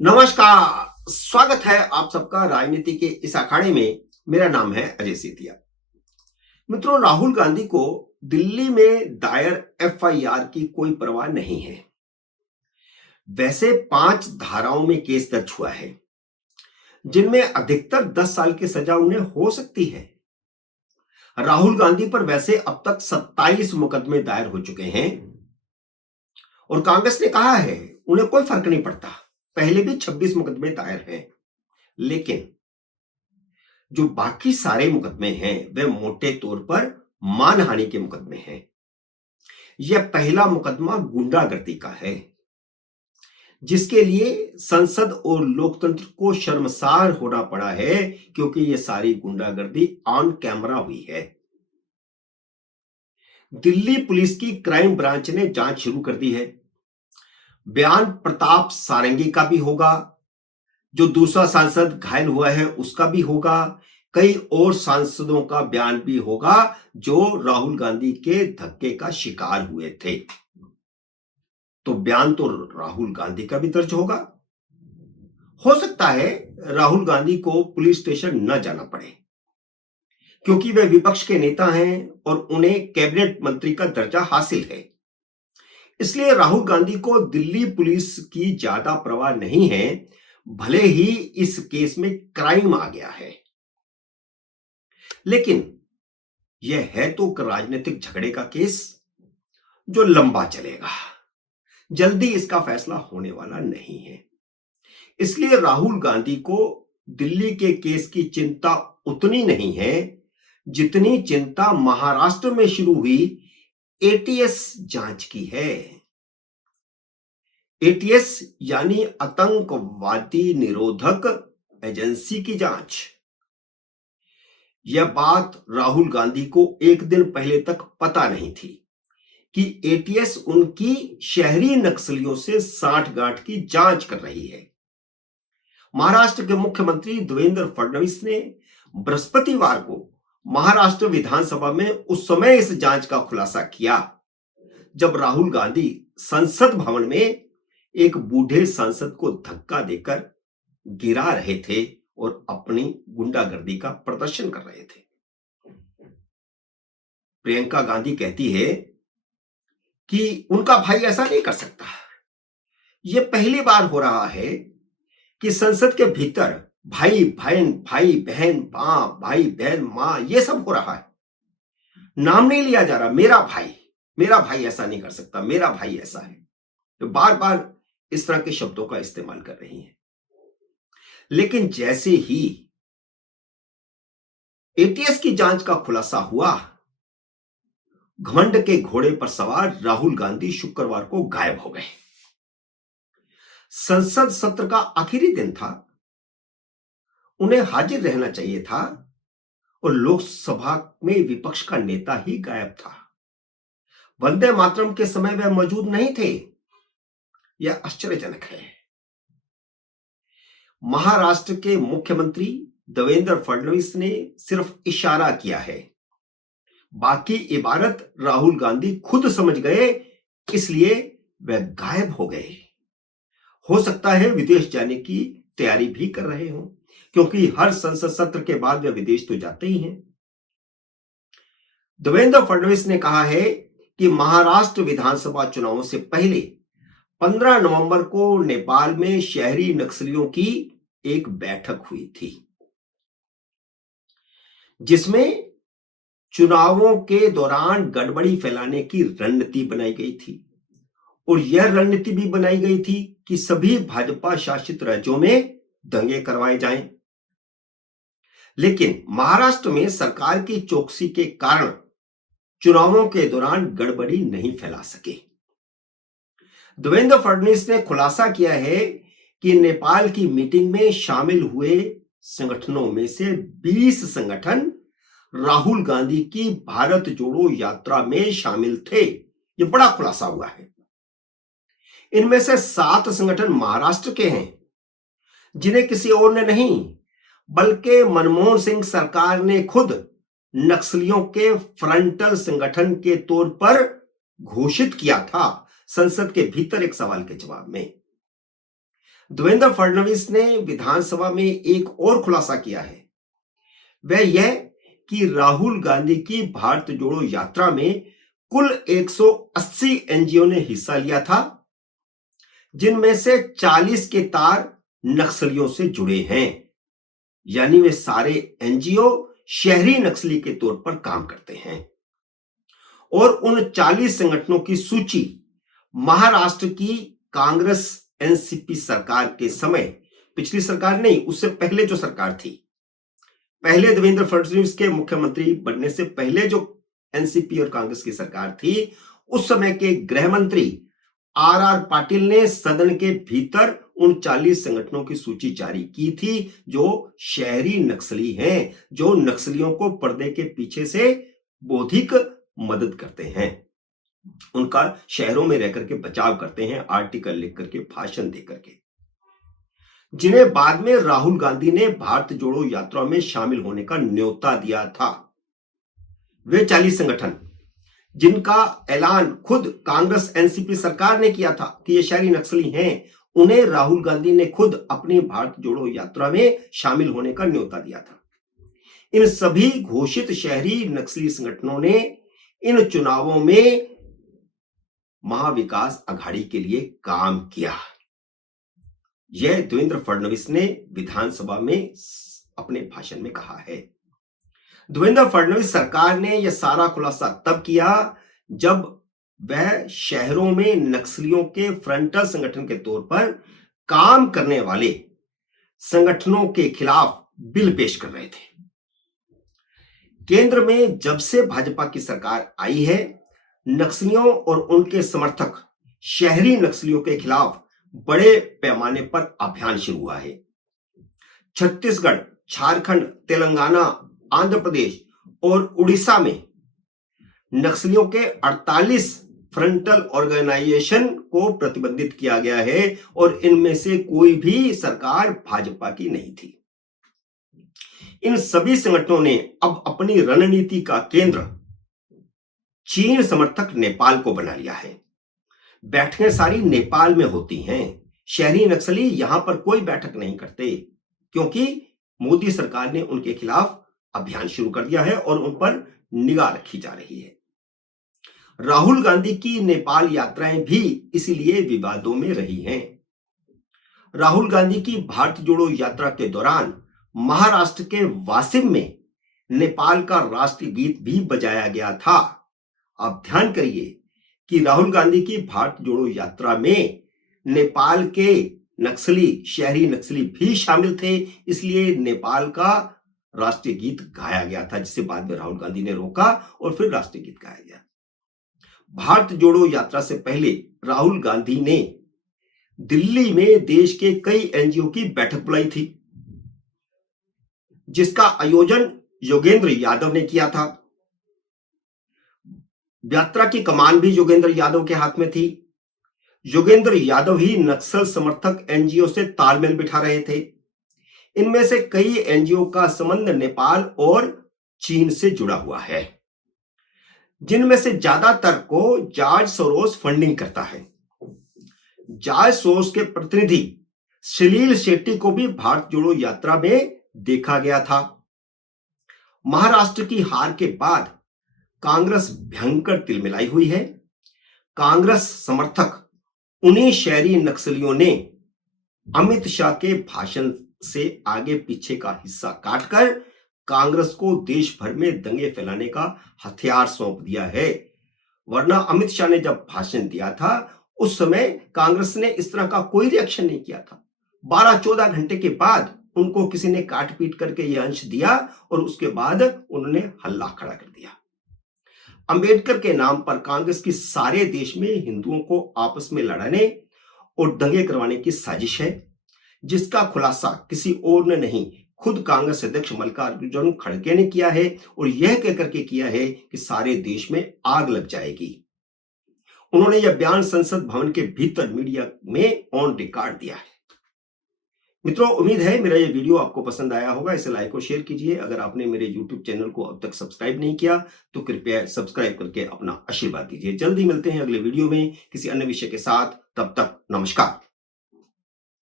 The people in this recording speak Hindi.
नमस्कार। स्वागत है आप सबका राजनीति के इस अखाड़े में। मेरा नाम है अजय सेतिया। मित्रों, राहुल गांधी को दिल्ली में दायर एफआईआर की कोई परवाह नहीं है। वैसे 5 धाराओं में केस दर्ज हुआ है, जिनमें अधिकतर 10 साल की सजा उन्हें हो सकती है। राहुल गांधी पर वैसे अब तक 27 मुकदमे दायर हो चुके हैं और कांग्रेस ने कहा है उन्हें कोई फर्क नहीं पड़ता। पहले भी 26 मुकदमे दायर हैं, लेकिन जो बाकी सारे मुकदमे हैं वे मोटे तौर पर मानहानि के मुकदमे हैं। यह पहला मुकदमा गुंडागर्दी का है, जिसके लिए संसद और लोकतंत्र को शर्मसार होना पड़ा है, क्योंकि यह सारी गुंडागर्दी ऑन कैमरा हुई है। दिल्ली पुलिस की क्राइम ब्रांच ने जांच शुरू कर दी है। बयान प्रताप सारंगी का भी होगा, जो दूसरा सांसद घायल हुआ है उसका भी होगा, कई और सांसदों का बयान भी होगा जो राहुल गांधी के धक्के का शिकार हुए थे। तो बयान तो राहुल गांधी का भी दर्ज होगा। हो सकता है राहुल गांधी को पुलिस स्टेशन न जाना पड़े, क्योंकि वे विपक्ष के नेता हैं और उन्हें कैबिनेट मंत्री का दर्जा हासिल है। इसलिए राहुल गांधी को दिल्ली पुलिस की ज्यादा परवाह नहीं है, भले ही इस केस में क्राइम आ गया है। लेकिन यह है तो राजनीतिक झगड़े का केस जो लंबा चलेगा। जल्दी इसका फैसला होने वाला नहीं है। इसलिए राहुल गांधी को दिल्ली के केस की चिंता उतनी नहीं है जितनी चिंता महाराष्ट्र में शुरू हुई एटीएस जांच की है। एटीएस यानी आतंकवादी निरोधक एजेंसी की जांच। यह बात राहुल गांधी को एक दिन पहले तक पता नहीं थी कि एटीएस उनकी शहरी नक्सलियों से सांठगांठ की जांच कर रही है। महाराष्ट्र के मुख्यमंत्री देवेंद्र फडणवीस ने बृहस्पतिवार को महाराष्ट्र विधानसभा में उस समय इस जांच का खुलासा किया, जब राहुल गांधी संसद भवन में एक बूढ़े सांसद को धक्का देकर गिरा रहे थे और अपनी गुंडागर्दी का प्रदर्शन कर रहे थे। प्रियंका गांधी कहती है कि उनका भाई ऐसा नहीं कर सकता। यह पहली बार हो रहा है कि संसद के भीतर भाई बहन, भाई बहन मां, भाई बहन मां, यह सब हो रहा है। नाम नहीं लिया जा रहा, मेरा भाई ऐसा नहीं कर सकता, मेरा भाई ऐसा है। तो बार बार इस तरह के शब्दों का इस्तेमाल कर रही हैं। लेकिन जैसे ही एटीएस की जांच का खुलासा हुआ, घमंड के घोड़े पर सवार राहुल गांधी शुक्रवार को गायब हो गए। संसद सत्र का आखिरी दिन था, उन्हें हाजिर रहना चाहिए था और लोकसभा में विपक्ष का नेता ही गायब था। वंदे मातरम के समय वह मौजूद नहीं थे। यह आश्चर्यजनक है। महाराष्ट्र के मुख्यमंत्री देवेंद्र फडणवीस ने सिर्फ इशारा किया है, बाकी इबारत राहुल गांधी खुद समझ गए, इसलिए वह गायब हो गए। हो सकता है विदेश जाने की तैयारी भी कर रहे हों, क्योंकि हर संसद सत्र के बाद वे विदेश तो जाते ही हैं। देवेंद्र फडणवीस ने कहा है कि महाराष्ट्र विधानसभा चुनावों से पहले 15 नवंबर को नेपाल में शहरी नक्सलियों की एक बैठक हुई थी, जिसमें चुनावों के दौरान गड़बड़ी फैलाने की रणनीति बनाई गई थी और यह रणनीति भी बनाई गई थी कि सभी भाजपा शासित राज्यों में दंगे करवाए जाएं। लेकिन महाराष्ट्र में सरकार की चौकसी के कारण चुनावों के दौरान गड़बड़ी नहीं फैला सके। देवेंद्र फडणवीस ने खुलासा किया है कि नेपाल की मीटिंग में शामिल हुए संगठनों में से 20 संगठन राहुल गांधी की भारत जोड़ो यात्रा में शामिल थे। यह बड़ा खुलासा हुआ है। इनमें से 7 संगठन महाराष्ट्र के हैं, जिन्हें किसी और ने नहीं बल्कि मनमोहन सिंह सरकार ने खुद नक्सलियों के फ्रंटल संगठन के तौर पर घोषित किया था, संसद के भीतर एक सवाल के जवाब में। देवेंद्र फडणवीस ने विधानसभा में एक और खुलासा किया है, वह यह कि राहुल गांधी की भारत जोड़ो यात्रा में कुल 180 एनजीओ ने हिस्सा लिया था, जिनमें से 40 के तार नक्सलियों से जुड़े हैं। यानी वे सारे एनजीओ शहरी नक्सली के तौर पर काम करते हैं। और उन 40 संगठनों की सूची महाराष्ट्र की कांग्रेस एनसीपी सरकार के समय, पिछली सरकार नहीं, उससे पहले जो सरकार थी, पहले देवेंद्र फडणवीस के मुख्यमंत्री बनने से पहले जो एनसीपी और कांग्रेस की सरकार थी, उस समय के गृह मंत्री आर पाटिल ने सदन के भीतर उन 40 संगठनों की सूची जारी की थी जो शहरी नक्सली हैं, जो नक्सलियों को पर्दे के पीछे से बौद्धिक मदद करते हैं, उनका शहरों में रहकर के बचाव करते हैं, आर्टिकल लिख करके, भाषण दे करके, जिन्हें बाद में राहुल गांधी ने भारत जोड़ो यात्रा में शामिल होने का न्योता दिया था। वे 40 संगठन जिनका ऐलान खुद कांग्रेस एनसीपी सरकार ने किया था कि ये शहरी नक्सली हैं, उन्हें राहुल गांधी ने खुद अपनी भारत जोड़ो यात्रा में शामिल होने का न्योता दिया था। इन सभी घोषित शहरी नक्सली संगठनों ने इन चुनावों में महाविकास अघाड़ी के लिए काम किया। यह देवेंद्र फडणवीस ने विधानसभा में अपने भाषण में कहा है। देवेंद्र फडणवीस सरकार ने यह सारा खुलासा तब किया जब वह शहरों में नक्सलियों के फ्रंटल संगठन के तौर पर काम करने वाले संगठनों के खिलाफ बिल पेश कर रहे थे। केंद्र में जब से भाजपा की सरकार आई है, नक्सलियों और उनके समर्थक शहरी नक्सलियों के खिलाफ बड़े पैमाने पर अभियान शुरू हुआ है। छत्तीसगढ़, झारखंड, तेलंगाना, आंध्र प्रदेश और उड़ीसा में नक्सलियों के 48 फ्रंटल ऑर्गेनाइजेशन को प्रतिबंधित किया गया है और इनमें से कोई भी सरकार भाजपा की नहीं थी। इन सभी संगठनों ने अब अपनी रणनीति का केंद्र चीन समर्थक नेपाल को बना लिया है। बैठकें सारी नेपाल में होती हैं। शहरी नक्सली यहां पर कोई बैठक नहीं करते क्योंकि मोदी सरकार ने उनके खिलाफ अभियान शुरू कर दिया है और उन पर निगाह रखी जा रही है। राहुल गांधी की नेपाल यात्राएं भी इसीलिए विवादों में रही हैं। राहुल गांधी की भारत जोड़ो यात्रा के दौरान महाराष्ट्र के वासिम में नेपाल का राष्ट्रीय गीत भी बजाया गया था। आप ध्यान करिए कि राहुल गांधी की भारत जोड़ो यात्रा में नेपाल के नक्सली, शहरी नक्सली भी शामिल थे, इसलिए नेपाल का राष्ट्रीय गीत गाया गया था, जिसे बाद में राहुल गांधी ने रोका और फिर राष्ट्रीय गीत गाया गया। भारत जोड़ो यात्रा से पहले राहुल गांधी ने दिल्ली में देश के कई एनजीओ की बैठक बुलाई थी, जिसका आयोजन योगेंद्र यादव ने किया था। यात्रा की कमान भी योगेंद्र यादव के हाथ में थी। योगेंद्र यादव ही नक्सल समर्थक एनजीओ से तालमेल बिठा रहे थे। इनमें से कई एनजीओ का संबंध नेपाल और चीन से जुड़ा हुआ है, जिनमें से ज्यादातर को जॉर्ज सोरोस फंडिंग करता है। जॉर्ज सोरोस के प्रतिनिधि सलील शेट्टी को भी भारत जोड़ो यात्रा में देखा गया था। महाराष्ट्र की हार के बाद कांग्रेस भयंकर तिलमिलाई हुई है। कांग्रेस समर्थक उन्हीं शहरी नक्सलियों ने अमित शाह के भाषण से आगे पीछे का हिस्सा काटकर कांग्रेस को देश भर में दंगे फैलाने का हथियार सौंप दिया है। वरना अमित शाह ने जब भाषण दिया था उस समय कांग्रेस ने इस तरह का कोई रिएक्शन नहीं किया था। 12-14 घंटे के बाद उनको किसी ने काट पीट करके यह अंश दिया और उसके बाद उन्होंने हल्ला खड़ा कर दिया। अंबेडकर के नाम पर कांग्रेस की सारे देश में हिंदुओं को आपस में लड़ाने और दंगे करवाने की साजिश है, जिसका खुलासा किसी और ने नहीं, खुद कांग्रेस अध्यक्ष मल्लिकार्जुन खड़गे ने किया है और यह कहकर के किया है कि सारे देश में आग लग जाएगी। उन्होंने यह बयान संसद भवन के भीतर मीडिया में ऑन रिकॉर्ड दिया है। मित्रों, उम्मीद है मेरा यह वीडियो आपको पसंद आया होगा। इसे लाइक और शेयर कीजिए। अगर आपने मेरे YouTube चैनल को अब तक सब्सक्राइब नहीं किया तो कृपया सब्सक्राइब करके अपना आशीर्वाद दीजिए। जल्दी मिलते हैं अगले वीडियो में किसी अन्य विषय के साथ। तब तक नमस्कार।